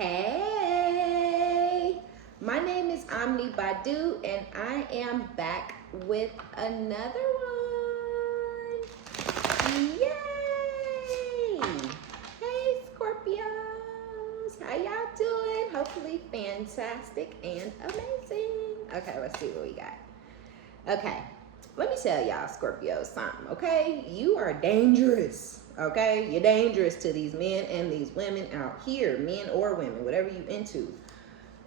Hey, my name is OmniBadu and I am back with another one. Yay! Hey Scorpios, how y'all doing? Hopefully fantastic and amazing. Okay, let's see what we got. Okay, let me tell y'all Scorpios something, okay? You are dangerous. Okay, you're dangerous to these men and these women out here, men or women, whatever you into.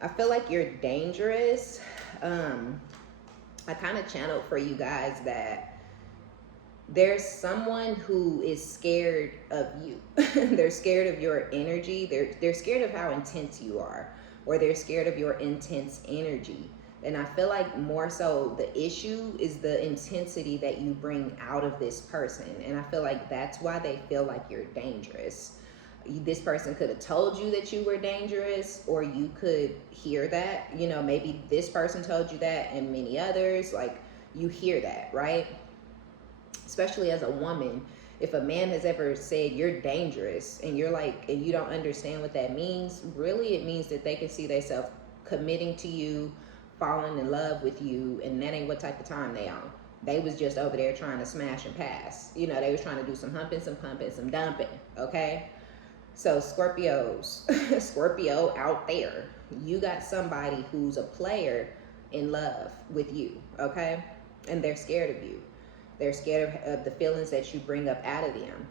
I feel like you're dangerous. I kind of channeled for you guys that there's someone who is scared of you. They're scared of your energy. They're scared of how intense you are, or they're scared of your intense energy. And I feel like more so the issue is the intensity that you bring out of this person. And I feel like that's why they feel like you're dangerous. This person could have told you that you were dangerous, or you could hear that. You know, maybe this person told you that and many others. Like, you hear that, right? Especially as a woman, if a man has ever said you're dangerous and you're like, and you don't understand what that means, really it means that they can see themselves committing to you, falling in love with you, and that ain't what type of time they on. They was just over there trying to smash and pass. You know, they was trying to do some humping, some pumping, some dumping, okay? So Scorpios, Scorpio out there, you got somebody who's a player in love with you, okay? And they're scared of you. They're scared of the feelings that you bring up out of them.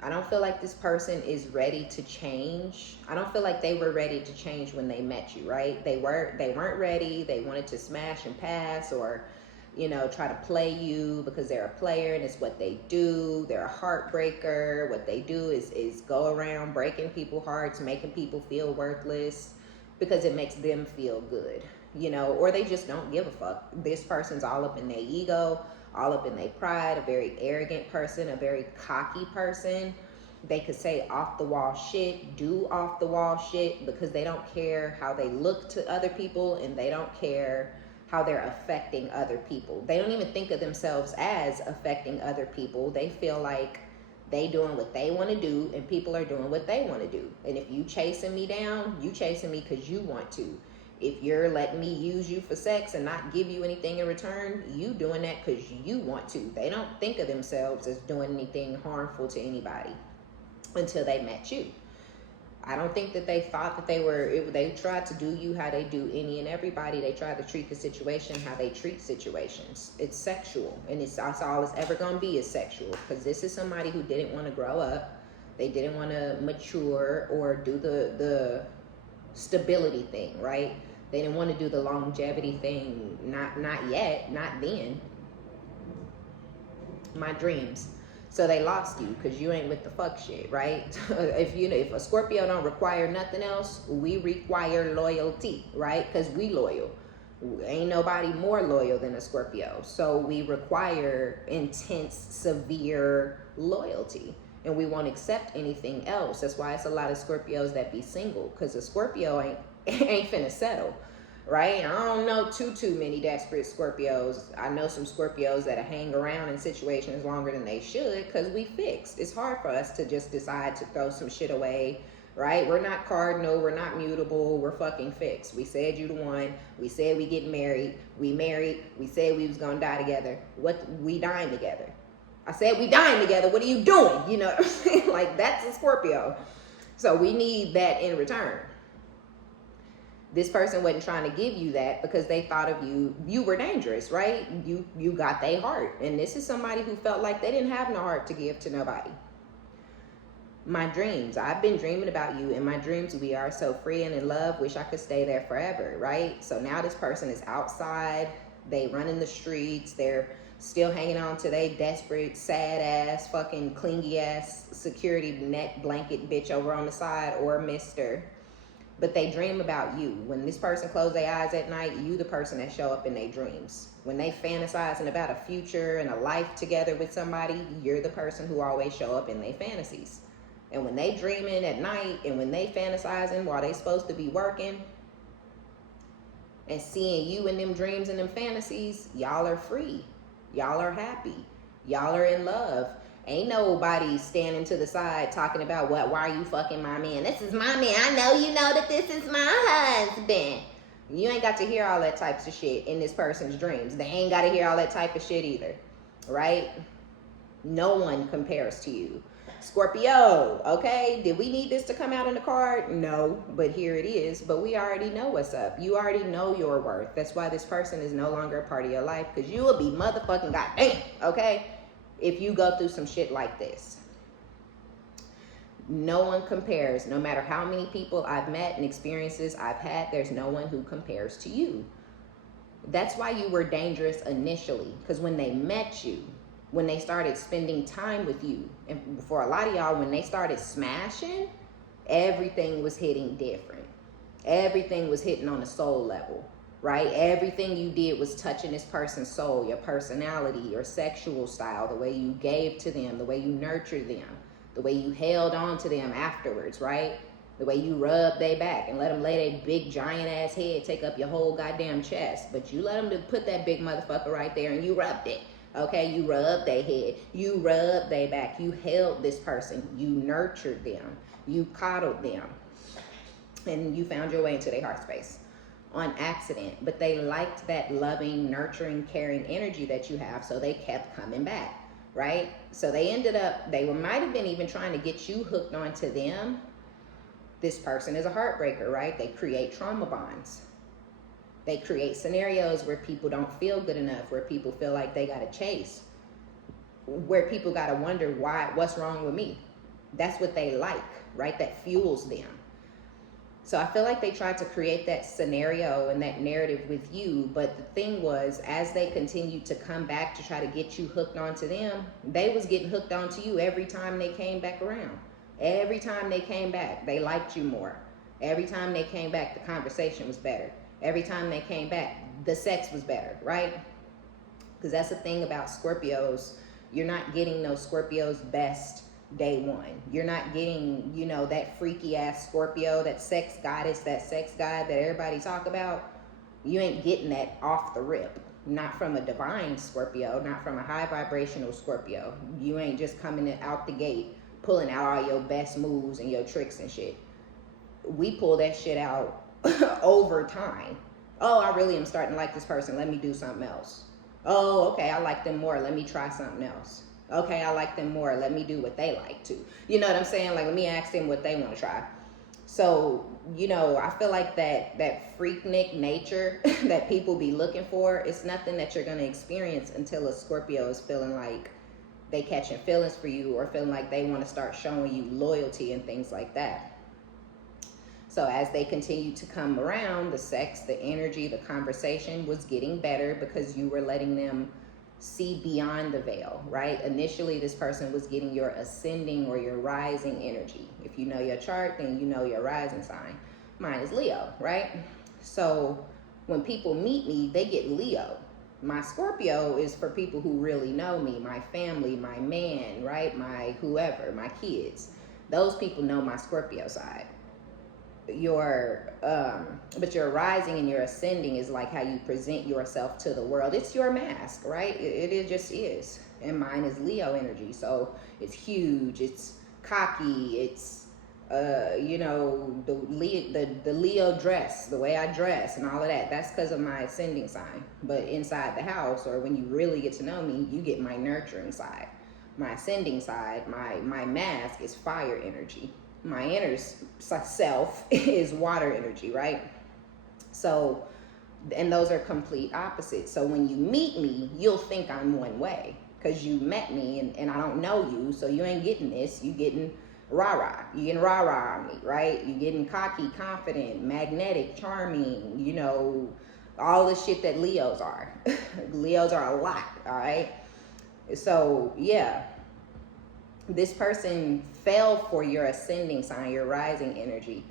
I don't feel like this person is ready to change. I don't feel like they were ready to change when they met you, right? They weren't ready. They wanted to smash and pass, or, you know, try to play you because they're a player and it's what they do. They're a heartbreaker. What they do is go around breaking people's hearts, making people feel worthless because it makes them feel good, you know, or they just don't give a fuck. This person's all up in their ego, all up in their pride, a very arrogant person, a very cocky person. They could say off the wall shit, do off the wall shit, because they don't care how they look to other people, and they don't care how they're affecting other people. They don't even think of themselves as affecting other people. They feel like they doing what they want to do and people are doing what they want to do. And if you chasing me down, you chasing me because you want to. If you're letting me use you for sex and not give you anything in return, you doing that because you want to. They don't think of themselves as doing anything harmful to anybody until they met you. I don't think that they thought that they tried to do you how they do any and everybody. They tried to treat the situation how they treat situations. It's sexual, and that's all it's ever going to be, is sexual, because this is somebody who didn't want to grow up. They didn't want to mature or do the stability thing, right? They didn't want to do the longevity thing. Not yet, not then. My dreams. So they lost you because you ain't with the fuck shit, right? If a Scorpio don't require nothing else, we require loyalty, right? Because we loyal. Ain't nobody more loyal than a Scorpio. So we require intense, severe loyalty. And we won't accept anything else. That's why it's a lot of Scorpios that be single, because a Scorpio ain't finna settle, right? I don't know too many desperate Scorpios. I know some Scorpios that hang around in situations longer than they should because we fixed. It's hard for us to just decide to throw some shit away, right? We're not cardinal. We're not mutable. We're fucking fixed. We said you the one. We said we get married. We married. We said we was gonna die together. We dying together. I said we dying together. What are you doing? You know what I'm saying? Like, that's a Scorpio. So we need that in return. This person wasn't trying to give you that because they thought of you were dangerous, right? You got their heart. And this is somebody who felt like they didn't have no heart to give to nobody. My dreams. I've been dreaming about you. In my dreams, we are so free and in love. Wish I could stay there forever, right? So now this person is outside. They run in the streets. They're still hanging on to they desperate, sad ass, fucking clingy ass security net blanket bitch over on the side, or mister. But they dream about you. When this person close their eyes at night, you the person that show up in their dreams. When they fantasizing about a future and a life together with somebody, you're the person who always show up in their fantasies. And when they dreaming at night and when they fantasizing while they supposed to be working and seeing you in them dreams and them fantasies, y'all are free. Y'all are happy. Y'all are in love. Ain't nobody standing to the side talking about why are you fucking my man? This is my man. I know you know that this is my husband. You ain't got to hear all that types of shit in this person's dreams. They ain't got to hear all that type of shit either, right? No one compares to you. Scorpio, okay? Did we need this to come out in the card? No, but here it is. But we already know what's up. You already know your worth. That's why this person is no longer a part of your life, because you will be motherfucking goddamn, okay? If you go through some shit like this. No one compares. No matter how many people I've met and experiences I've had, there's no one who compares to you. That's why you were dangerous initially, because when they met you, when they started spending time with you, and for a lot of y'all, when they started smashing, everything was hitting different. Everything was hitting on a soul level, right? Everything you did was touching this person's soul, your personality, your sexual style, the way you gave to them, the way you nurtured them, the way you held on to them afterwards, right? The way you rubbed their back and let them lay their big giant ass head take up your whole goddamn chest. But you let them to put that big motherfucker right there and you rubbed it. Okay, you rubbed their head, you rubbed their back, you held this person, you nurtured them, you coddled them, and you found your way into their heart space on accident. But they liked that loving, nurturing, caring energy that you have, so they kept coming back, right? So they ended up, might have been even trying to get you hooked onto them. This person is a heartbreaker, right? They create trauma bonds. They create scenarios where people don't feel good enough, where people feel like they got to chase, where people got to wonder what's wrong with me. That's what they like, right? That fuels them. So I feel like they tried to create that scenario and that narrative with you. But the thing was, as they continued to come back to try to get you hooked onto them, they was getting hooked onto you every time they came back around. Every time they came back, they liked you more. Every time they came back, the conversation was better. Every time they came back, the sex was better, right? Because that's the thing about Scorpios. You're not getting those Scorpios best day one. You're not getting, that freaky ass Scorpio, that sex goddess, that sex god that everybody talk about. You ain't getting that off the rip. Not from a divine Scorpio, not from a high vibrational Scorpio. You ain't just coming out the gate, pulling out all your best moves and your tricks and shit. We pull that shit out over time. Oh, I really am starting to like this person. Let me do something else. Oh, okay, I like them more. Let me try something else. Okay, I like them more. Let me do what they like to. You know what I'm saying? Like, let me ask them what they want to try. So, I feel like that freaknik nature that people be looking for, it's nothing that you're going to experience until a Scorpio is feeling like they catching feelings for you, or feeling like they want to start showing you loyalty and things like that. So as they continued to come around, the sex, the energy, the conversation was getting better because you were letting them see beyond the veil, right? Initially, this person was getting your ascending or your rising energy. If you know your chart, then you know your rising sign. Mine is Leo, right? So when people meet me, they get Leo. My Scorpio is for people who really know me, my family, my man, right? My whoever, my kids. Those people know my Scorpio side. But your rising and your ascending is like how you present yourself to the world. It's your mask, right? It just is. And mine is Leo energy, so it's huge, it's cocky, it's the Leo dress, the way I dress and all of that. That's because of my ascending sign. But inside the house, or when you really get to know me, you get my nurturing side. My ascending side, my mask is fire energy. My inner self is water energy, right? So, and those are complete opposites. So when you meet me, you'll think I'm one way because you met me and I don't know you. So you ain't getting this. You getting rah-rah. You getting rah-rah on me, right? You getting cocky, confident, magnetic, charming, all the shit that Leos are. Leos are a lot, all right? So, yeah. This person fell for your ascending sign, your rising energy.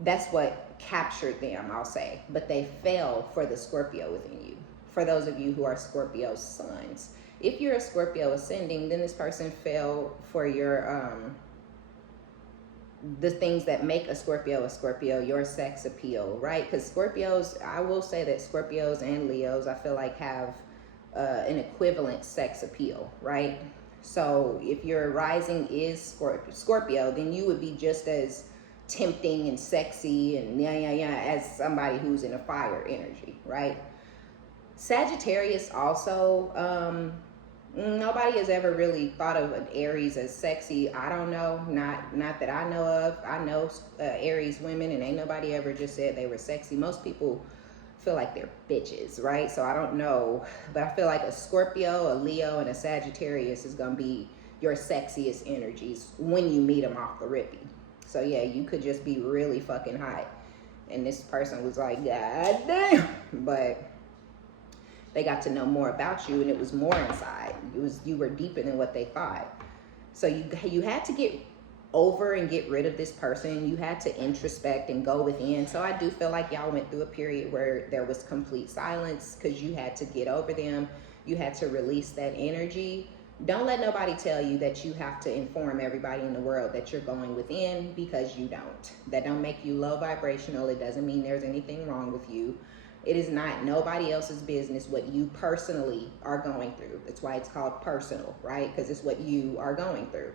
That's what captured them, I'll say. But they fell for the Scorpio within you. For those of you who are Scorpio suns. If you're a Scorpio ascending, then this person fell for your, the things that make a Scorpio, your sex appeal, right? Because Scorpios, I will say that Scorpios and Leos, I feel like have an equivalent sex appeal, right? So if your rising is Scorpio, then you would be just as tempting and sexy and as somebody who's in a fire energy, right? Sagittarius also, nobody has ever really thought of an Aries as sexy. I don't know, not that I know of. I know Aries women, and ain't nobody ever just said they were sexy. Most people feel like they're bitches, right? So I don't know, but I feel like a Scorpio, a Leo, and a Sagittarius is gonna be your sexiest energies when you meet them off the rippy. So yeah, you could just be really fucking hot, and this person was like, God damn, but they got to know more about you, and it was more inside. You were deeper than what they thought. So you had to get over and get rid of this person. You had to introspect and go within. So I do feel like y'all went through a period where there was complete silence because you had to get over them. You had to release that energy. Don't let nobody tell you that you have to inform everybody in the world that you're going within, because you don't. That don't make you low vibrational. It doesn't mean there's anything wrong with you. It is not nobody else's business what you personally are going through. That's why it's called personal, right? Because it's what you are going through.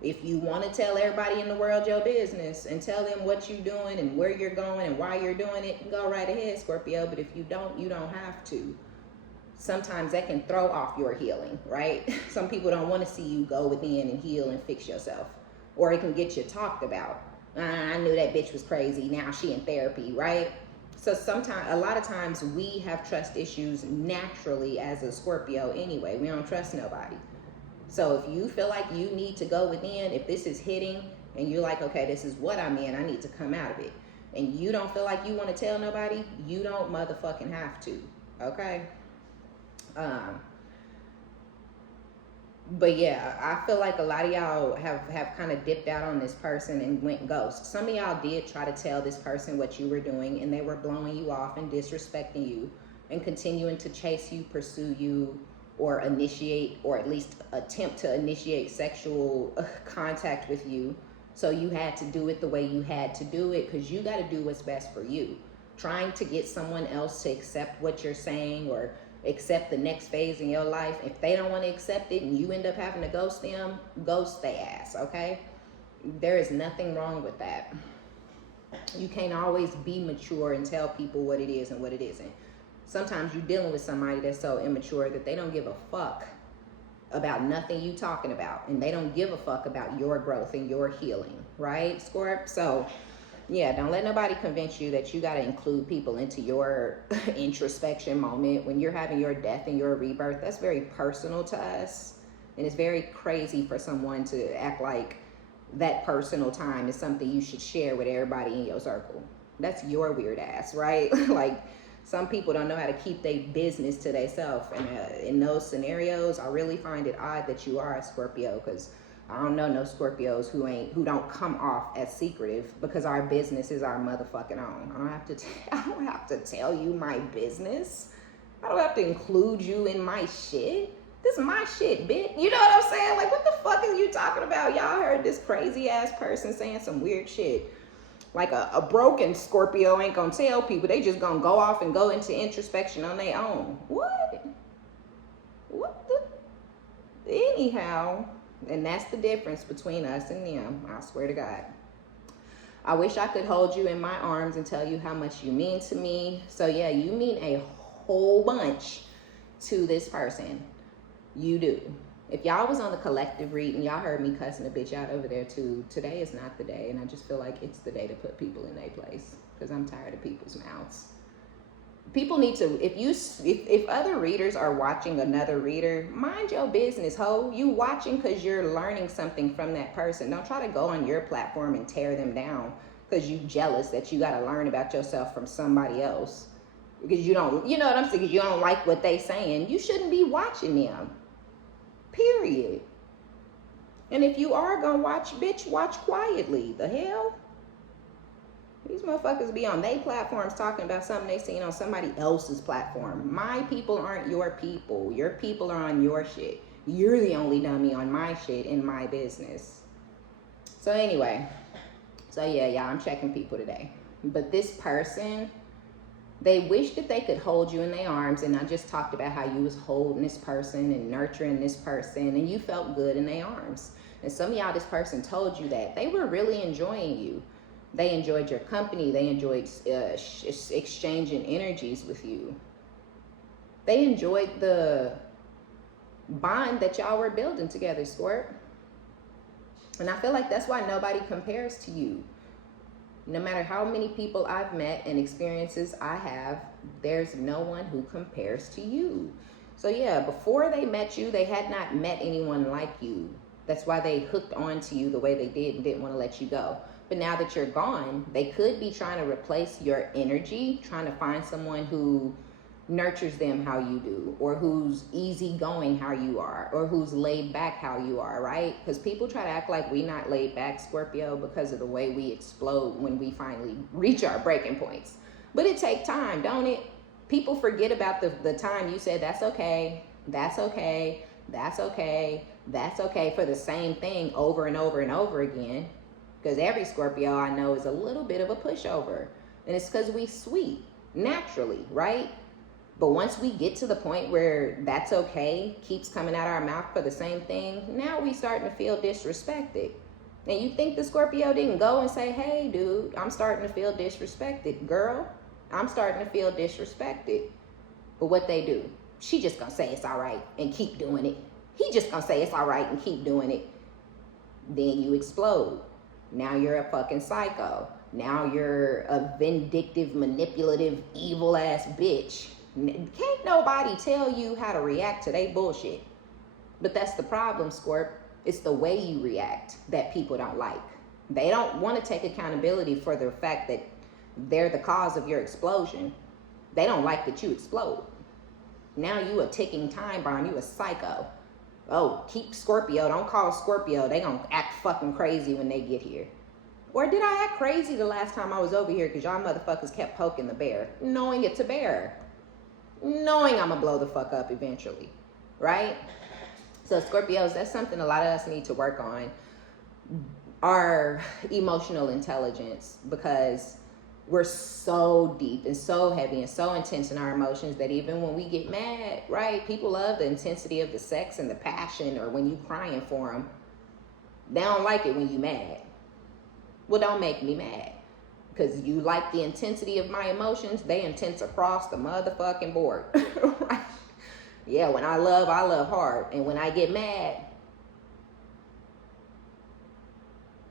If you want to tell everybody in the world your business and tell them what you're doing and where you're going and why you're doing it, go right ahead, Scorpio. But if you don't have to. Sometimes that can throw off your healing, right? Some people don't want to see you go within and heal and fix yourself. Or it can get you talked about. I knew that bitch was crazy. Now she in therapy, right? So sometimes, a lot of times we have trust issues naturally as a Scorpio anyway. We don't trust nobody. So if you feel like you need to go within, if this is hitting and you're like, okay, this is what I'm in, I need to come out of it, and you don't feel like you want to tell nobody, you don't motherfucking have to, okay? But yeah, I feel like a lot of y'all have kind of dipped out on this person and went ghost. Some of y'all did try to tell this person what you were doing, and they were blowing you off and disrespecting you and continuing to chase you, pursue you, or initiate, or at least attempt to initiate sexual contact with you. So you had to do it the way you had to do it, because you got to do what's best for you. Trying to get someone else to accept what you're saying or accept the next phase in your life, if they don't want to accept it and you end up having to ghost them, ghost their ass, okay? There is nothing wrong with that. You can't always be mature and tell people what it is and what it isn't. Sometimes you're dealing with somebody that's so immature that they don't give a fuck about nothing you talking about, and they don't give a fuck about your growth and your healing, right, Scorp? So yeah, don't let nobody convince you that you got to include people into your introspection moment. When you're having your death and your rebirth, that's very personal to us, and it's very crazy for someone to act like that personal time is something you should share with everybody in your circle. That's your weird ass, right? Like, some people don't know how to keep their business to themselves, and in those scenarios, I really find it odd that you are a Scorpio, because I don't know no Scorpios who don't come off as secretive, because our business is our motherfucking own. I don't have to tell you my business. I don't have to include you in my shit. This is my shit, bitch. You know what I'm saying? Like, what the fuck is you talking about? Y'all heard this crazy ass person saying some weird shit. Like a broken Scorpio ain't gonna tell people. They just gonna go off and go into introspection on their own. What the? Anyhow, and that's the difference between us and them. I swear to God. I wish I could hold you in my arms and tell you how much you mean to me. So yeah, you mean a whole bunch to this person. You do. If y'all was on the collective read and y'all heard me cussing a bitch out over there too, today is not the day, and I just feel like it's the day to put people in their place, because I'm tired of people's mouths. People need to, if other readers are watching another reader, mind your business, ho. You watching because you're learning something from that person. Don't try to go on your platform and tear them down because you jealous that you got to learn about yourself from somebody else. Because you don't, you know what I'm saying? Because you don't like what they saying. You shouldn't be watching them. Period. And if you are gonna watch, bitch, watch quietly. The hell? These motherfuckers be on their platforms talking about something they seen on somebody else's platform. My people aren't your people. Your people are on your shit. You're the only dummy on my shit in my business. So anyway, so yeah, I'm checking people today. But this person, They wish that they could hold you in their arms. And I just talked about how you was holding this person and nurturing this person, and you felt good in their arms. And some of y'all, this person told you that they were really enjoying you. They enjoyed your company. They enjoyed exchanging energies with you. They enjoyed the bond that y'all were building together, Scorp. And I feel like that's why nobody compares to you. No matter how many people I've met and experiences I have, there's no one who compares to you. So yeah, before they met you, they had not met anyone like you. That's why they hooked on to you the way they did and didn't want to let you go. But now that you're gone, they could be trying to replace your energy, trying to find someone who nurtures them how you do, or who's easygoing how you are, or who's laid back how you are, right? Because people try to act like we not laid back, Scorpio, because of the way we explode when we finally reach our breaking points. But it takes time, don't it? People forget about the time you said, that's okay, that's okay, that's okay, that's okay, for the same thing over and over and over again. Because every Scorpio I know is a little bit of a pushover. And it's because we sweet, naturally, right? But once we get to the point where that's okay keeps coming out our mouth for the same thing, now we starting to feel disrespected. And you think the Scorpio didn't go and say, hey, dude, I'm starting to feel disrespected. Girl, I'm starting to feel disrespected. But what they do, she just gonna say it's all right and keep doing it. He just gonna say it's all right and keep doing it. Then you explode. Now you're a fucking psycho. Now you're a vindictive, manipulative, evil ass bitch. Can't nobody tell you how to react to they bullshit. But that's the problem, Scorp. It's the way you react that people don't like. They don't want to take accountability for the fact that they're the cause of your explosion. They don't like that you explode. Now you a ticking time bomb. You a psycho. Oh, keep Scorpio. Don't call Scorpio. They gonna act fucking crazy when they get here. Or did I act crazy the last time I was over here because y'all motherfuckers kept poking the bear, knowing it's a bear, knowing I'm gonna blow the fuck up eventually, right? So Scorpios, that's something a lot of us need to work on, our emotional intelligence, because we're so deep and so heavy and so intense in our emotions that even when we get mad, right? People love the intensity of the sex and the passion, or when you crying for them. They don't like it when you mad. Well, don't make me mad. Because you like the intensity of my emotions, they intense across the motherfucking board. Right? Yeah, when I love hard. And when I get mad,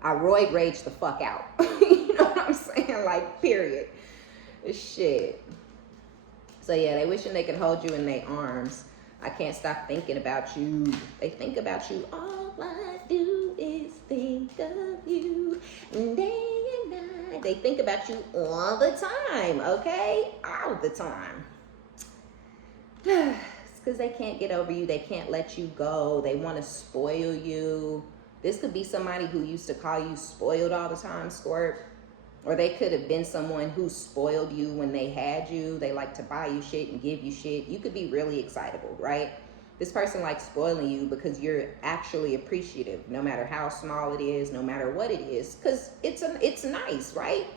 I roid rage the fuck out. You know what I'm saying? Like, period. Shit. So yeah, they wishing they could hold you in their arms. I can't stop thinking about you. They think about you. All I do is think of you day and night. They think about you all the time, okay? All the time. It's because they can't get over you. They can't let you go. They want to spoil you. This could be somebody who used to call you spoiled all the time, Scorp. Or they could have been someone who spoiled you when they had you. They like to buy you shit and give you shit. You could be really excitable, right? This person likes spoiling you because you're actually appreciative, no matter how small it is, no matter what it is, because it's nice, right?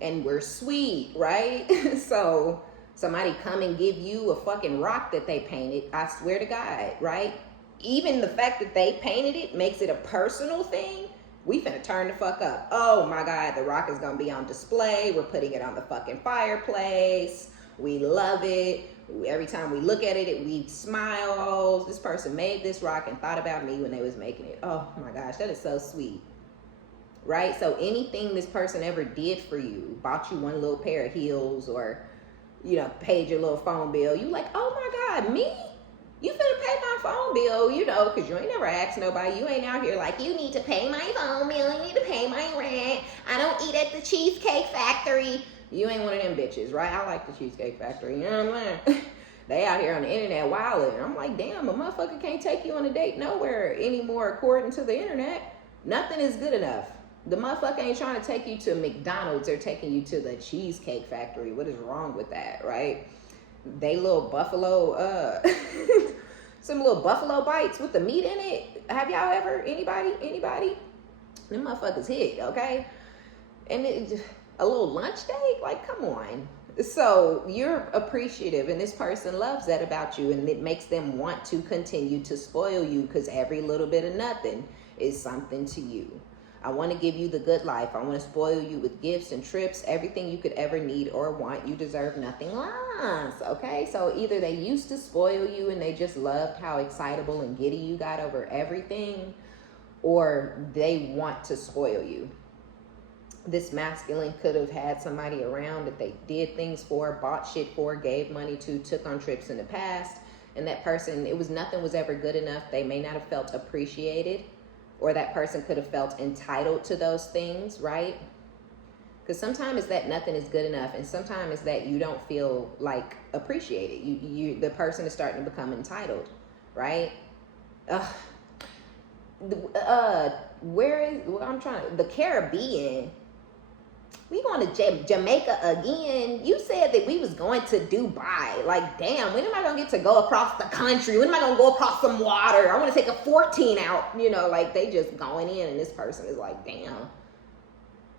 And we're sweet, right? So somebody come and give you a fucking rock that they painted, I swear to God, right? Even the fact that they painted it makes it a personal thing. We finna turn the fuck up. Oh my God, the rock is gonna be on display. We're putting it on the fucking fireplace. We love it. Every time we look at it, we smile. This person made this rock and thought about me when they was making it. Oh my gosh, that is so sweet. Right? So anything this person ever did for you, bought you one little pair of heels, or, you know, paid your little phone bill, you like, oh my God, me? You finna pay my phone bill, you know, because you ain't never asked nobody. You ain't out here like, you need to pay my phone bill, you need to pay my rent. I don't eat at the Cheesecake Factory. You ain't one of them bitches, right? I like the Cheesecake Factory, you know what I'm saying? They out here on the internet wilding. I'm like, damn, a motherfucker can't take you on a date nowhere anymore according to the internet. Nothing is good enough. The motherfucker ain't trying to take you to McDonald's. They're taking you to the Cheesecake Factory. What is wrong with that, right? They little buffalo, some little buffalo bites with the meat in it. Have y'all ever, anybody? Them motherfuckers hit, okay? And A little lunch date? Like, come on. So you're appreciative, and this person loves that about you, and it makes them want to continue to spoil you because every little bit of nothing is something to you. I want to give you the good life. I want to spoil you with gifts and trips, everything you could ever need or want. You deserve nothing less, okay? So either they used to spoil you and they just loved how excitable and giddy you got over everything, or they want to spoil you. This masculine could have had somebody around that they did things for, bought shit for, gave money to, took on trips in the past, and that person, nothing was ever good enough. They may not have felt appreciated, or that person could have felt entitled to those things, right? Because sometimes it's that nothing is good enough, and sometimes it's that you don't feel like appreciated. The person is starting to become entitled, right? The Caribbean. We going to Jamaica again. You said that we was going to Dubai. Like, damn, when am I going to get to go across the country? When am I going to go across some water? I want to take a 14 out. Like they just going in, and this person is like, damn.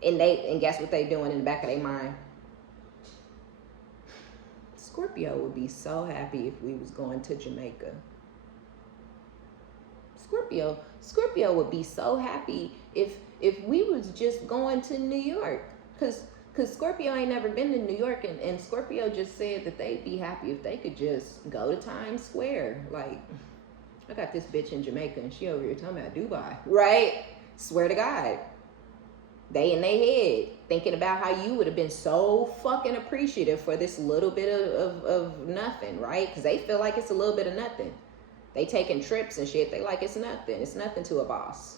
And guess what they doing in the back of their mind? Scorpio would be so happy if we was going to Jamaica. Scorpio would be so happy if we was just going to New York. Because Scorpio ain't never been to New York, and Scorpio just said that they'd be happy if they could just go to Times Square. Like, I got this bitch in Jamaica, and she over here talking about Dubai, right? Swear to God. They in their head thinking about how you would have been so fucking appreciative for this little bit of nothing, right? Because they feel like it's a little bit of nothing. They taking trips and shit. They like it's nothing. It's nothing to a boss.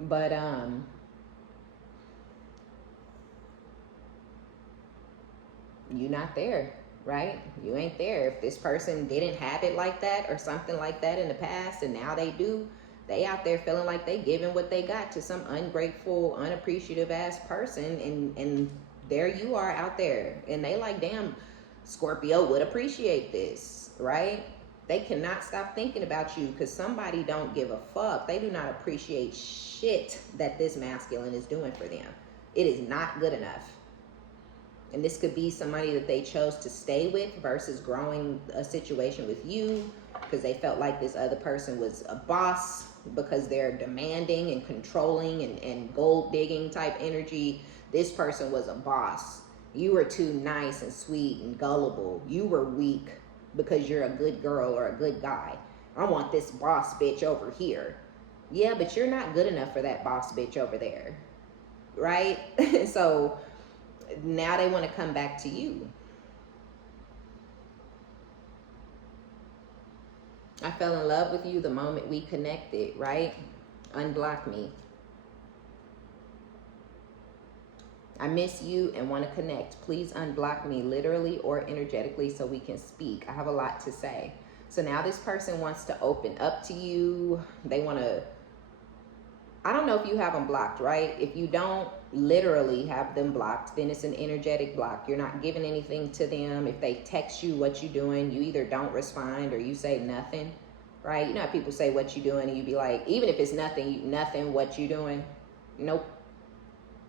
But, you're not there, right? You ain't there. If this person didn't have it like that or something like that in the past, and now they do, they out there feeling like they giving what they got to some ungrateful, unappreciative ass person, and there you are out there, and they like, damn, Scorpio would appreciate this, right? They cannot stop thinking about you because somebody don't give a fuck. They do not appreciate shit that this masculine is doing for them. It is not good enough. And this could be somebody that they chose to stay with versus growing a situation with you because they felt like this other person was a boss because they're demanding and controlling and gold digging type energy. This person was a boss. You were too nice and sweet and gullible. You were weak because you're a good girl or a good guy. I want this boss bitch over here. Yeah, but you're not good enough for that boss bitch over there, right? So now they want to come back to you. I fell in love with you the moment we connected, right? Unblock me. I miss you and want to connect. Please unblock me literally or energetically so we can speak. I have a lot to say. So now this person wants to open up to you. They want to, I don't know if you have them blocked, right? If you don't literally have them blocked, then it's an energetic block. You're not giving anything to them. If they text you what you doing, you either don't respond or you say nothing, right? You know how people say what you doing and you be like, even if it's nothing, nothing, what you doing? Nope.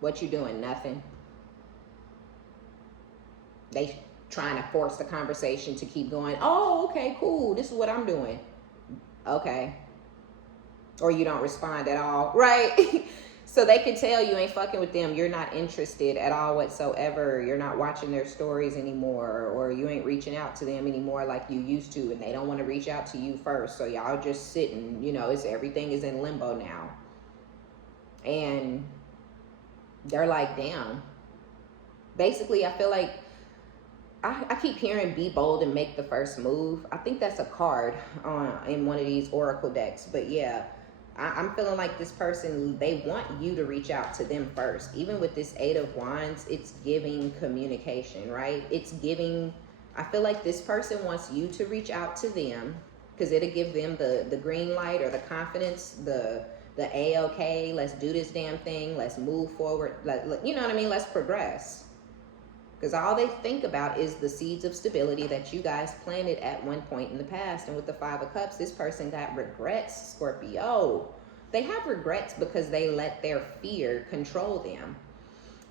What you doing? Nothing. They trying to force the conversation to keep going. Oh, okay, cool. This is what I'm doing. Okay. Or you don't respond at all, right? So they can tell you ain't fucking with them. You're not interested at all whatsoever. You're not watching their stories anymore, or you ain't reaching out to them anymore like you used to, and they don't want to reach out to you first. So y'all just sitting, everything is in limbo now. And they're like, damn. Basically, I feel like I keep hearing be bold and make the first move. I think that's a card in one of these oracle decks. But yeah, I'm feeling like this person, they want you to reach out to them first. Even with this 8 of Wands, it's giving communication, right? It's giving, I feel like this person wants you to reach out to them because it'll give them the green light or the confidence, the A-okay, let's do this damn thing, let's move forward, you know what I mean? Let's progress. Because all they think about is the seeds of stability that you guys planted at one point in the past. And with the 5 of Cups, this person got regrets, Scorpio. They have regrets because they let their fear control them.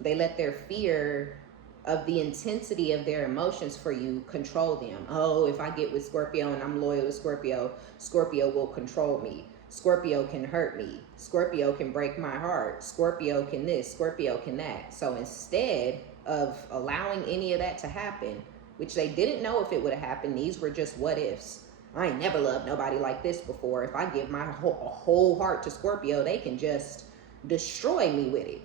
They let their fear of the intensity of their emotions for you control them. Oh, if I get with Scorpio and I'm loyal to Scorpio, Scorpio will control me. Scorpio can hurt me. Scorpio can break my heart. Scorpio can this, Scorpio can that. So instead of allowing any of that to happen, which they didn't know if it would have happened, these were just what ifs. I ain't never loved nobody like this before. If I give my whole heart to Scorpio, they can just destroy me with it.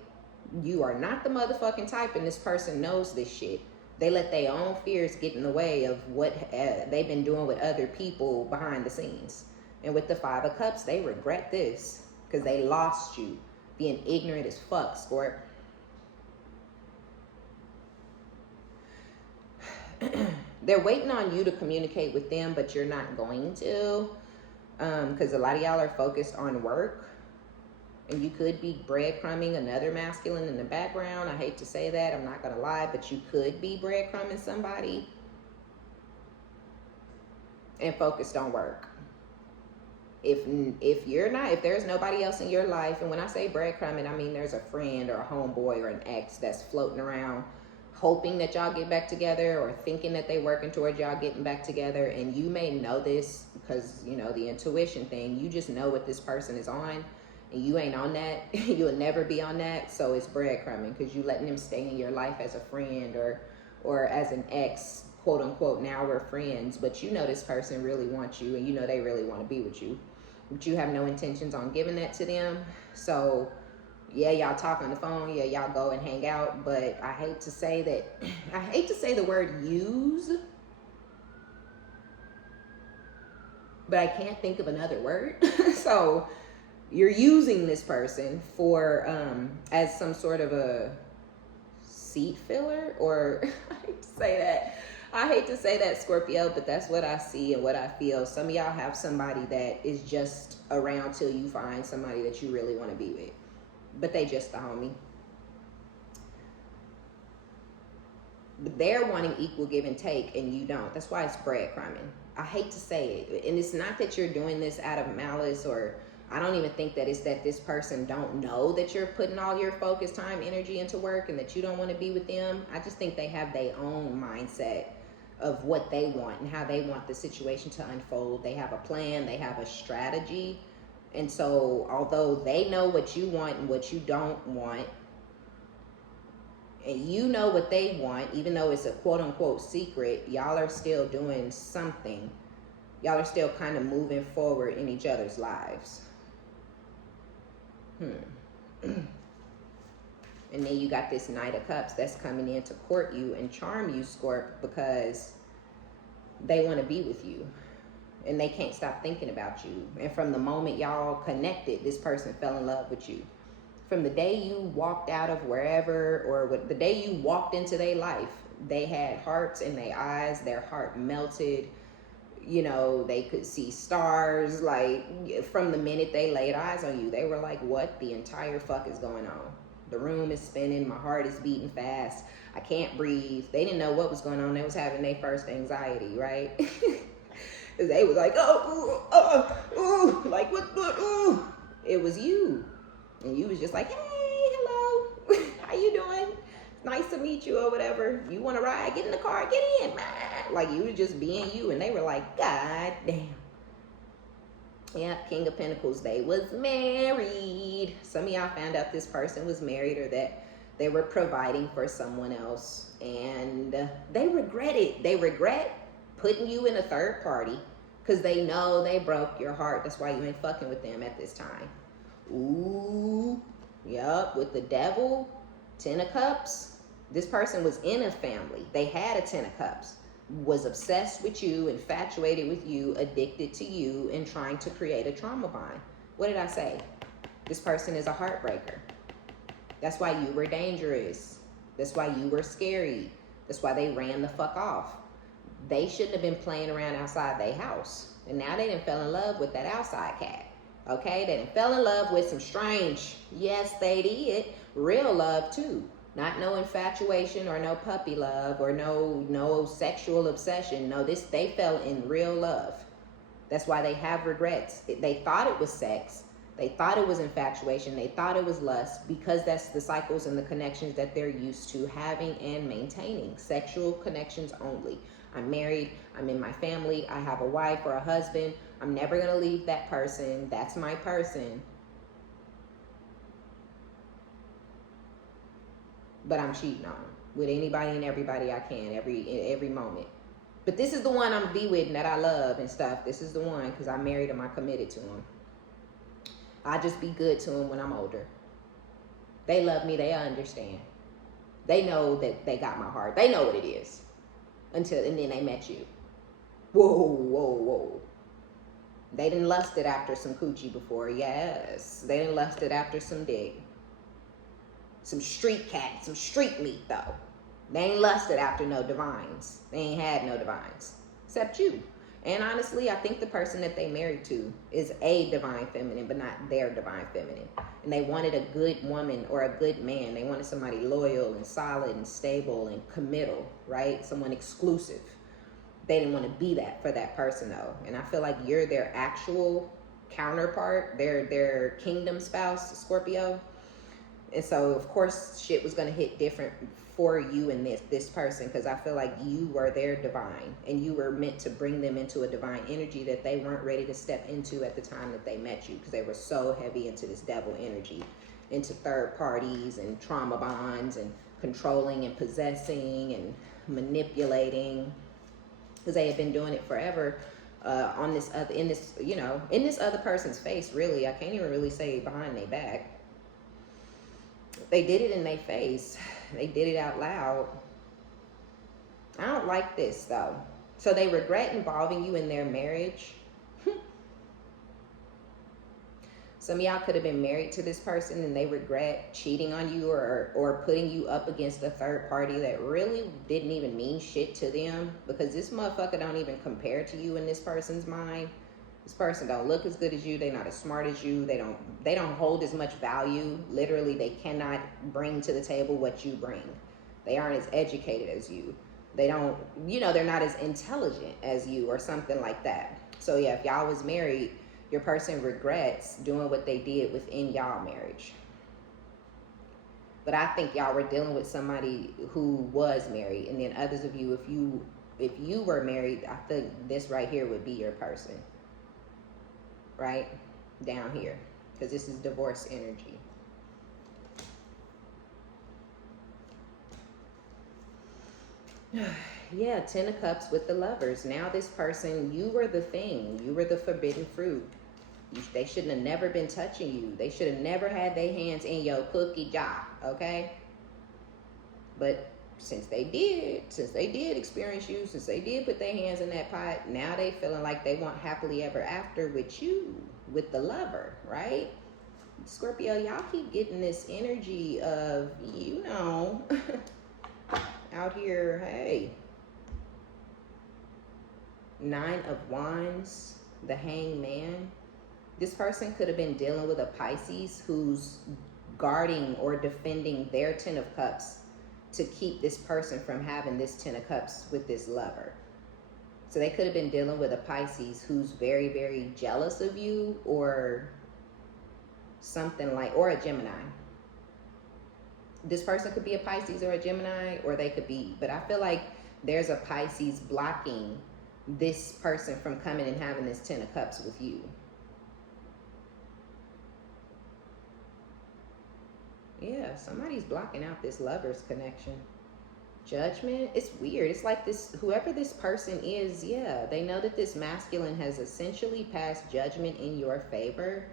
You are not the motherfucking type, and this person knows this shit. They let their own fears get in the way of what they've been doing with other people behind the scenes. And with the Five of Cups, they regret this because they lost you. Being ignorant as fuck, Scorp. They're waiting on you to communicate with them, but you're not going to. Because a lot of y'all are focused on work. And you could be breadcrumbing another masculine in the background. I hate to say that. I'm not going to lie. But you could be breadcrumbing somebody and focused on work. If you're not, if there's nobody else in your life, and when I say breadcrumbing, I mean there's a friend or a homeboy or an ex that's floating around hoping that y'all get back together or thinking that they working towards y'all getting back together, and you may know this because, you know, the intuition thing, you just know what this person is on, and you ain't on that. You'll never be on that. So it's breadcrumbing because you letting them stay in your life as a friend or as an ex, quote unquote. Now we're friends, but you know this person really wants you, and you know they really want to be with you, but you have no intentions on giving that to them. So yeah, y'all talk on the phone, yeah, y'all go and hang out, but I hate to say that, I hate to say the word use, but I can't think of another word. So you're using this person for as some sort of a seat filler, or I hate to say that. I hate to say that, Scorpio, but that's what I see and what I feel. Some of y'all have somebody that is just around till you find somebody that you really want to be with, but they just the homie. But they're wanting equal give and take, and you don't. That's why it's breadcrumbing. I hate to say it, and it's not that you're doing this out of malice, or I don't even think that it's that this person don't know that you're putting all your focus, time, energy into work and that you don't want to be with them. I just think they have their own mindset of what they want and how they want the situation to unfold. They have a plan, they have a strategy. And so although they know what you want and what you don't want, and you know what they want, even though it's a quote unquote secret, y'all are still doing something. Y'all are still kind of moving forward in each other's lives. And then you got this Knight of Cups that's coming in to court you and charm you, Scorp, because they want to be with you and they can't stop thinking about you. And from the moment y'all connected, this person fell in love with you. From the day you walked out of wherever, or the day you walked into their life, they had hearts in their eyes, their heart melted. You know, they could see stars. Like, from the minute they laid eyes on you, they were like, what the entire fuck is going on? The room is spinning. My heart is beating fast. I can't breathe. They didn't know what was going on. They was having their first anxiety, right? Because they was like, like, what, ooh. It was you. And you was just like, hey, hello. How you doing? Nice to meet you, or whatever. You want to ride? Get in the car. Get in. Like, you was just being you. And they were like, God damn. Yeah, King of Pentacles, they was married. Some of y'all found out this person was married, or that they were providing for someone else. And they regret it. They regret putting you in a third party because they know they broke your heart. That's why you ain't fucking with them at this time. Ooh, yup, with the Devil, 10 of Cups. This person was in a family. They had a 10 of Cups. Was obsessed with you, infatuated with you, addicted to you, and trying to create a trauma bond. What did I say? This person is a heartbreaker. That's why you were dangerous. That's why you were scary. That's why they ran the fuck off. They shouldn't have been playing around outside their house. And now they done fell in love with that outside cat. Okay? They done fell in love with some strange, yes they did, real love too. Not no infatuation or no puppy love or no sexual obsession. No, they fell in real love. That's why they have regrets. They thought it was sex. They thought it was infatuation. They thought it was lust, because that's the cycles and the connections that they're used to having and maintaining. Sexual connections only. I'm married. I'm in my family. I have a wife or a husband. I'm never going to leave that person. That's my person. But I'm cheating on them with anybody and everybody I can, every moment. But this is the one I'm going to be with and that I love and stuff. This is the one, because I'm married and I'm committed to him. I just be good to them when I'm older. They love me. They understand. They know that they got my heart. They know what it is. And then they met you. Whoa, whoa, whoa. They didn't lust it after some coochie before. Yes. They didn't lust it after some dick. Some street cat, some street meat though. They ain't lusted after no divines. They ain't had no divines. Except you. And honestly, I think the person that they married to is a divine feminine, but not their divine feminine. And they wanted a good woman or a good man. They wanted somebody loyal and solid and stable and committal, right? Someone exclusive. They didn't want to be that for that person though. And I feel like you're their actual counterpart, their kingdom spouse, Scorpio. And so of course shit was going to hit different for you and this person, because I feel like you were their divine and you were meant to bring them into a divine energy that they weren't ready to step into at the time that they met you, because they were so heavy into this devil energy, into third parties and trauma bonds and controlling and possessing and manipulating, because they had been doing it forever in this other person's face. Really, I can't even really say behind their back. They did it in their face. They did it out loud. I don't like this though. So they regret involving you in their marriage. Some of y'all could have been married to this person and they regret cheating on you or putting you up against a third party that really didn't even mean shit to them, because this motherfucker don't even compare to you in this person's mind. This person don't look as good as you. They're not as smart as you. They don't hold as much value. Literally, they cannot bring to the table what you bring. They aren't as educated as you. They don't, they're not as intelligent as you or something like that. So yeah, if y'all was married, your person regrets doing what they did within y'all marriage. But I think y'all were dealing with somebody who was married. And then others of you, if you were married, I think this right here would be your person. Right down here, because this is divorce energy. Yeah, 10 of Cups with the Lovers. Now this person, you were the thing. You were the forbidden fruit. They shouldn't have never been touching you. They should have never had their hands in your cookie jar, okay? But since they did experience you, since they did put their hands in that pot, now they feeling like they want happily ever after with you, with the lover, right? Scorpio, y'all keep getting this energy of, out here, hey. 9 of Wands, the Hangman. This person could have been dealing with a Pisces who's guarding or defending their 10 of Cups to keep this person from having this 10 of Cups with this lover. So they could have been dealing with a Pisces who's very, very jealous of you, or something like, or a Gemini. This person could be a Pisces or a Gemini, or they could be, but I feel like there's a Pisces blocking this person from coming and having this 10 of Cups with you. Yeah, somebody's blocking out this lover's connection. Judgment, it's weird. It's like this, whoever this person is, yeah, they know that this masculine has essentially passed judgment in your favor.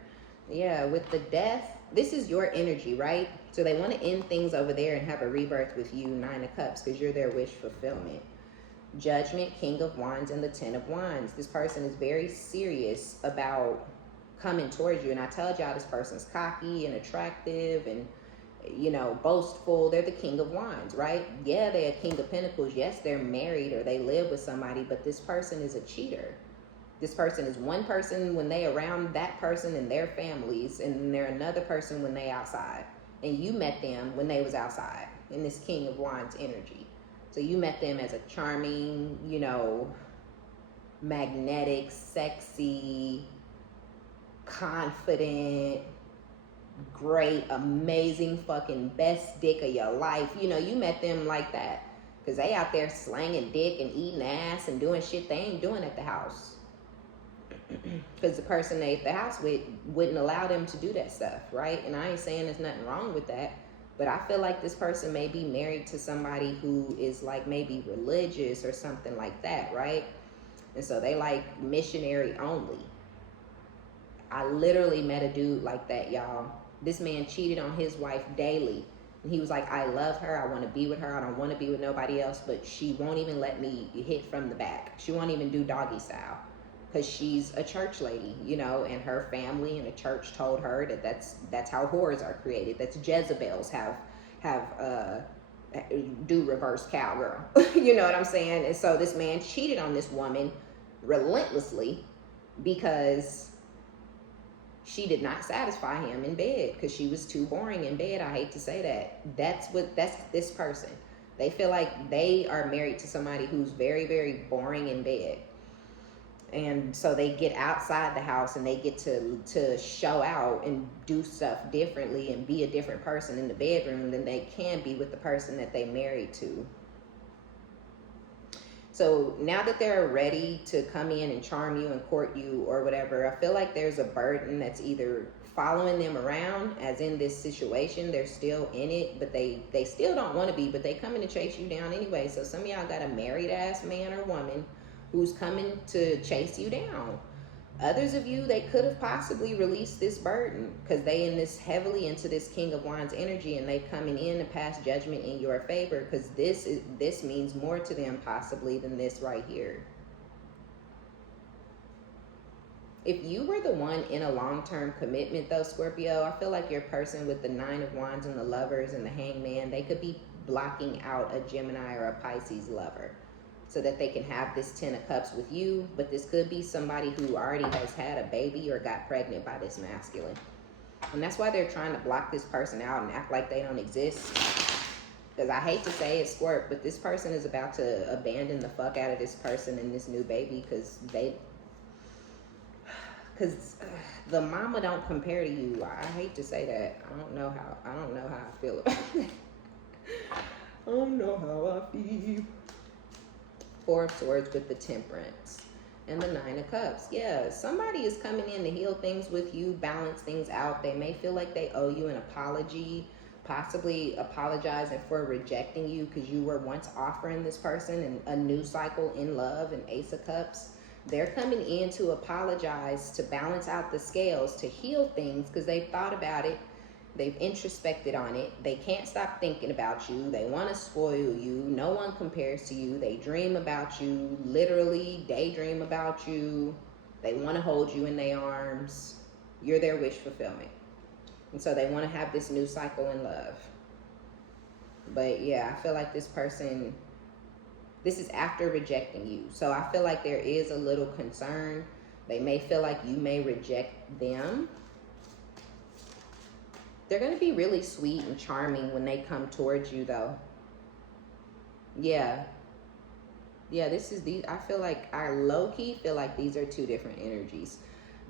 Yeah, with the Death, this is your energy, right? So they want to end things over there and have a rebirth with you, 9 of Cups, because you're their wish fulfillment. Judgment, King of Wands, and the 10 of Wands. This person is very serious about coming towards you. And I told y'all this person's cocky and attractive and, boastful. They're the King of Wands, right? Yeah, they're a King of Pentacles. Yes, they're married or they live with somebody, but this person is a cheater. This person is one person when they around that person and their families, and they're another person when they outside. And you met them when they was outside in this King of Wands energy. So you met them as a charming, magnetic, sexy, confident, great, amazing, fucking best dick of your life. You know, you met them like that. Because they out there slanging dick and eating ass and doing shit they ain't doing at the house. Because the person they at the house with wouldn't allow them to do that stuff, right? And I ain't saying there's nothing wrong with that. But I feel like this person may be married to somebody who is like maybe religious or something like that, right? And so they like missionary only. I literally met a dude like that, y'all. This man cheated on his wife daily. And he was like, I love her. I want to be with her. I don't want to be with nobody else. But she won't even let me hit from the back. She won't even do doggy style. Because she's a church lady, you know, and her family and the church told her that that's how whores are created. That's Jezebels do reverse cowgirl. You know what I'm saying? And so this man cheated on this woman relentlessly because she did not satisfy him in bed because she was too boring in bed. I hate to say that. That's this person. They feel like they are married to somebody who's very, very boring in bed. And so they get outside the house and they get to show out and do stuff differently and be a different person in the bedroom than they can be with the person that they married to. So now that they're ready to come in and charm you and court you or whatever, I feel like there's a burden that's either following them around, as in this situation, they're still in it, but they still don't want to be, but they coming to chase you down anyway. So some of y'all got a married ass man or woman who's coming to chase you down. Others of you, they could have possibly released this burden because they in this heavily into this King of Wands energy, and they coming in to pass judgment in your favor because this means more to them possibly than this right here. If you were the one in a long-term commitment though, Scorpio, I feel like your person with the Nine of Wands and the Lovers and the Hangman, they could be blocking out a Gemini or a Pisces lover, so that they can have this 10 of Cups with you. But this could be somebody who already has had a baby or got pregnant by this masculine. And that's why they're trying to block this person out and act like they don't exist. Because I hate to say it, Scorp, but this person is about to abandon the fuck out of this person and this new baby because the mama don't compare to you. I hate to say that. I don't know how I feel about it. I don't know how I feel. Four of Swords with the Temperance and the Nine of Cups. Yeah, somebody is coming in to heal things with you, balance things out. They may feel like they owe you an apology, possibly apologizing for rejecting you because you were once offering this person a new cycle in love, and Ace of Cups. They're coming in to apologize, to balance out the scales, to heal things because they've thought about it. They've introspected on it. They can't stop thinking about you. They want to spoil you. No one compares to you. They dream about you, literally daydream about you. They want to hold you in their arms. You're their wish fulfillment. And so they want to have this new cycle in love. But yeah, I feel like this person, this is after rejecting you. So I feel like there is a little concern. They may feel like you may reject them. They're going to be really sweet and charming when they come towards you, though. Yeah. Yeah, I feel like I low-key feel like these are two different energies.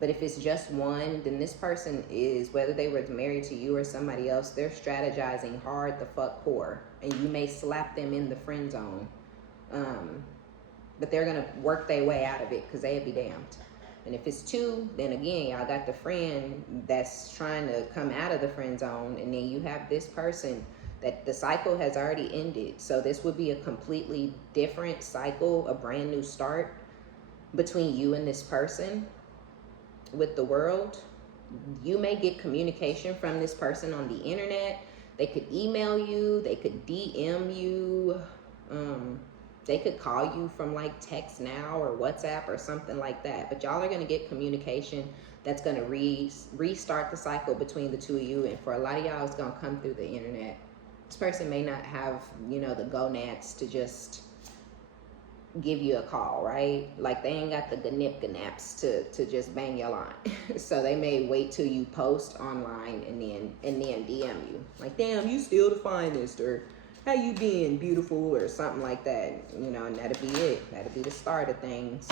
But if it's just one, then this person is, whether they were married to you or somebody else, they're strategizing hard the fuck core. And you may slap them in the friend zone. But they're going to work their way out of it because they'll be damned. And if it's two, then again, y'all got the friend that's trying to come out of the friend zone. And then you have this person that the cycle has already ended. So this would be a completely different cycle, a brand new start between you and this person with the world. You may get communication from this person on the internet. They could email you. They could DM you. They could call you from like text now or WhatsApp or something like that. But y'all are going to get communication that's going to restart the cycle between the two of you. And for a lot of y'all, it's going to come through the internet. This person may not have, the gonads to just give you a call, right? Like they ain't got the ganip-ganaps to just bang your line. So they may wait till you post online and then DM you. Like, damn, you still the finest, or how you being, beautiful, or something like that, and that'll be it. That'll be the start of things.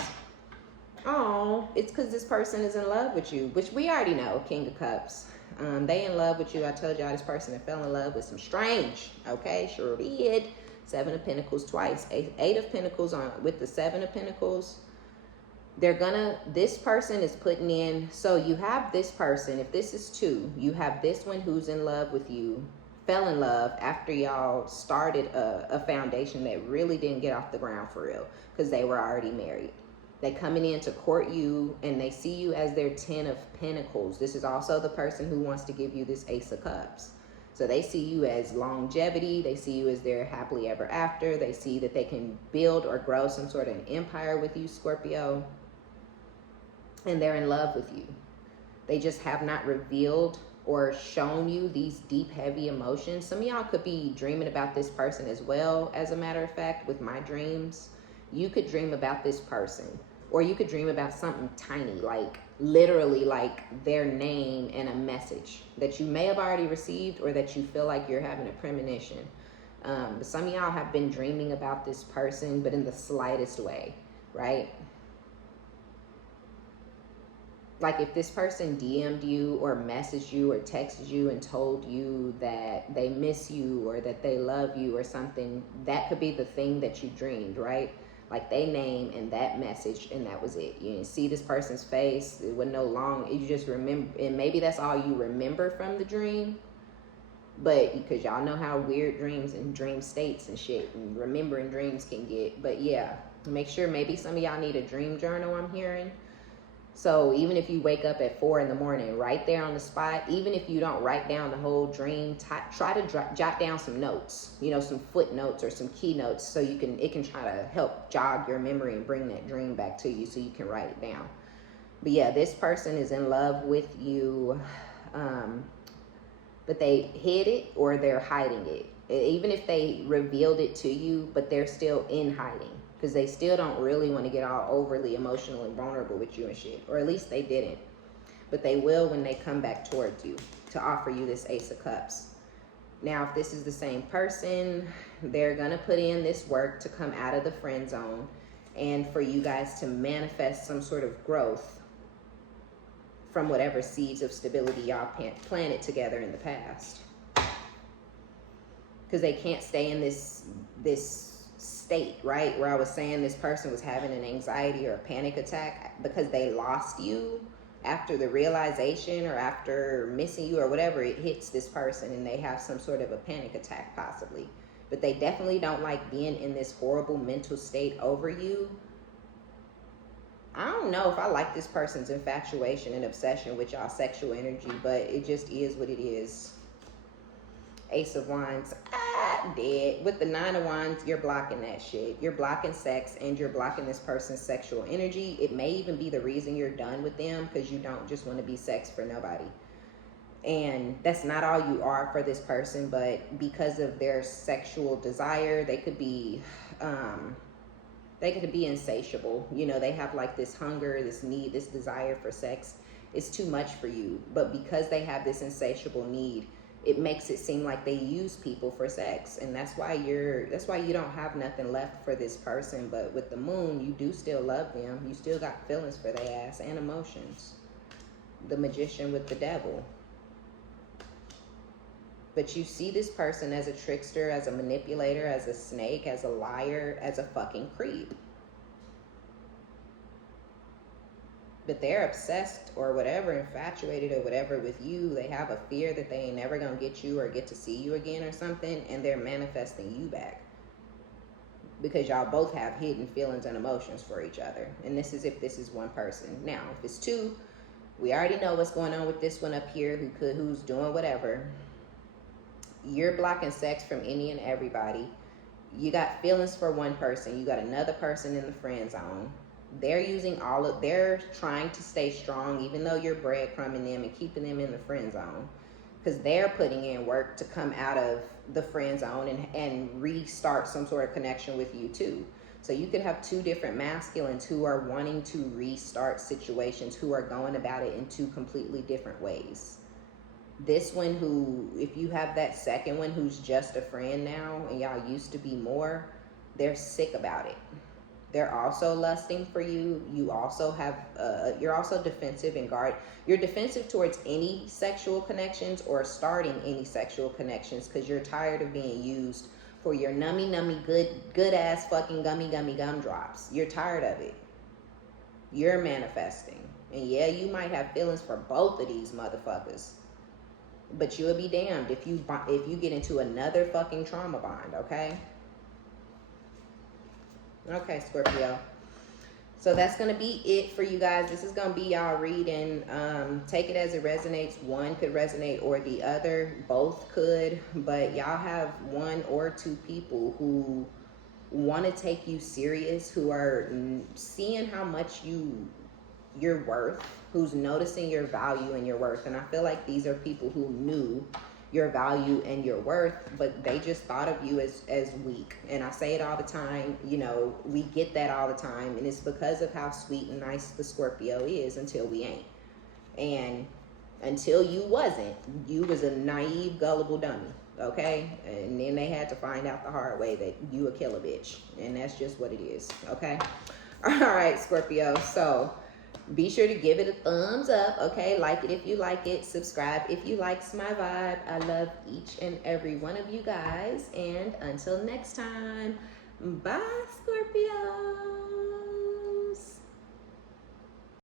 Oh, it's because this person is in love with you, which we already know, King of Cups. They in love with you. I told y'all this person that fell in love with some strange. Okay, sure did. Seven of Pentacles twice. Eight of Pentacles on with the Seven of Pentacles. This person is putting in, so you have this person, if this is two, you have this one who's in love with you, fell in love after y'all started a foundation that really didn't get off the ground for real, because they were already married. They coming in to court you, and they see you as their 10 of Pentacles. This is also the person who wants to give you this Ace of Cups. So they see you as longevity. They see you as their happily ever after. They see that they can build or grow some sort of an empire with you, Scorpio. And they're in love with you. They just have not revealed or shown you these deep, heavy emotions. Some of y'all could be dreaming about this person as well. As a matter of fact, with my dreams, you could dream about this person, or you could dream about something tiny, like literally like their name and a message that you may have already received, or that you feel like you're having a premonition. But some of y'all have been dreaming about this person, but in the slightest way, right? Like if this person DM'd you or messaged you or texted you and told you that they miss you or that they love you or something, that could be the thing that you dreamed, right? Like they name and that message, and that was it. You didn't see this person's face. It wasn't no long, you just remember, and maybe that's all you remember from the dream. But because y'all know how weird dreams and dream states and shit and remembering dreams can get. But yeah, make sure, maybe some of y'all need a dream journal, I'm hearing. So even if you wake up at 4 in the morning, right there on the spot, even if you don't write down the whole dream, try to jot down some notes, you know, some footnotes or some keynotes, so it can try to help jog your memory and bring that dream back to you so you can write it down. But yeah, this person is in love with you, but they hid it or they're hiding it. Even if they revealed it to you, but they're still in hiding, because they still don't really want to get all overly emotional and vulnerable with you and shit. Or at least they didn't. But they will when they come back towards you to offer you this Ace of Cups. Now, if this is the same person, they're going to put in this work to come out of the friend zone and for you guys to manifest some sort of growth from whatever seeds of stability y'all planted together in the past. Because they can't stay in this state, right, where I was saying this person was having an anxiety or a panic attack because they lost you after the realization or after missing you or whatever. It hits this person and they have some sort of a panic attack possibly, but they definitely don't like being in this horrible mental state over you. I don't know if I like this person's infatuation and obsession with y'all sexual energy, but it just is what it is. Ace of Wands, dead. With the Nine of Wands, you're blocking that shit. You're blocking sex and you're blocking this person's sexual energy. It may even be the reason you're done with them, because you don't just want to be sex for nobody. And that's not all you are for this person, but because of their sexual desire, they could be insatiable. You know, they have like this hunger, this need, this desire for sex. It's too much for you. But because they have this insatiable need, it makes it seem like they use people for sex, and that's why you don't have nothing left for this person. But with the Moon, you do still love them. You still got feelings for their ass and emotions. The Magician with the Devil. But you see this person as a trickster, as a manipulator, as a snake, as a liar, as a fucking creep. But they're obsessed or whatever, infatuated or whatever with you. They have a fear that they ain't never gonna get you or get to see you again or something, and they're manifesting you back. Because y'all both have hidden feelings and emotions for each other. And this is if this is one person. Now, if it's two, we already know what's going on with this one up here who's doing whatever. You're blocking sex from any and everybody. You got feelings for one person. You got another person in the friend zone. They're trying to stay strong, even though you're breadcrumbing them and keeping them in the friend zone, because they're putting in work to come out of the friend zone and restart some sort of connection with you too. So you could have two different masculines who are wanting to restart situations, who are going about it in two completely different ways. This one if you have that second one who's just a friend now and y'all used to be more, they're sick about it. They're also lusting for you. You also have, you're also defensive and guard. You're defensive towards any sexual connections or starting any sexual connections because you're tired of being used for your nummy good ass fucking gummy gumdrops. You're tired of it. You're manifesting. And yeah, you might have feelings for both of these motherfuckers. But you'll be damned if you get into another fucking trauma bond, okay? Okay, Scorpio. So that's going to be it for you guys. This is going to be y'all reading. Take it as it resonates. One could resonate or the other. Both could. But y'all have one or two people who want to take you serious, who are seeing how much you're worth, who's noticing your value and your worth. And I feel like these are people who knew your value and your worth, but they just thought of you as weak. And I say it all the time, you know, we get that all the time, and it's because of how sweet and nice the Scorpio is until we ain't. And until you wasn't, you was a naive, gullible dummy, okay? And then they had to find out the hard way that you a killer bitch, and that's just what it is, okay? All right, Scorpio, so be sure to give it a thumbs up, okay? Like it if you like it. Subscribe if you likes my vibe. I love each and every one of you guys. And until next time, bye, Scorpio.